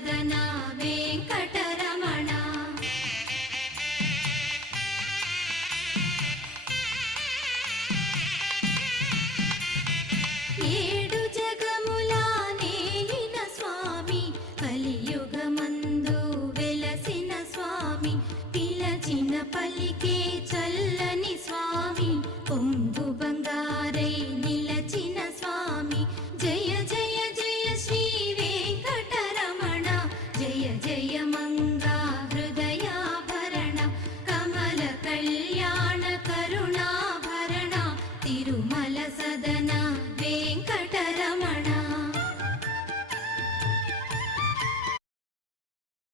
వదన వెంకటరమణ ఏడు జగములా నేలిన స్వామి కలియుగమందు వెలసిన స్వామి పిలచిన పలికే చల్లని స్వామి పొంగు బంగారై నిలచిన స్వామి జయ జయ జయ శ్రీ వెంకటరమణ జయ జయ మంగా హృదయాభరణ కమల కళ్యాణ కరుణాభరణ తిరుమ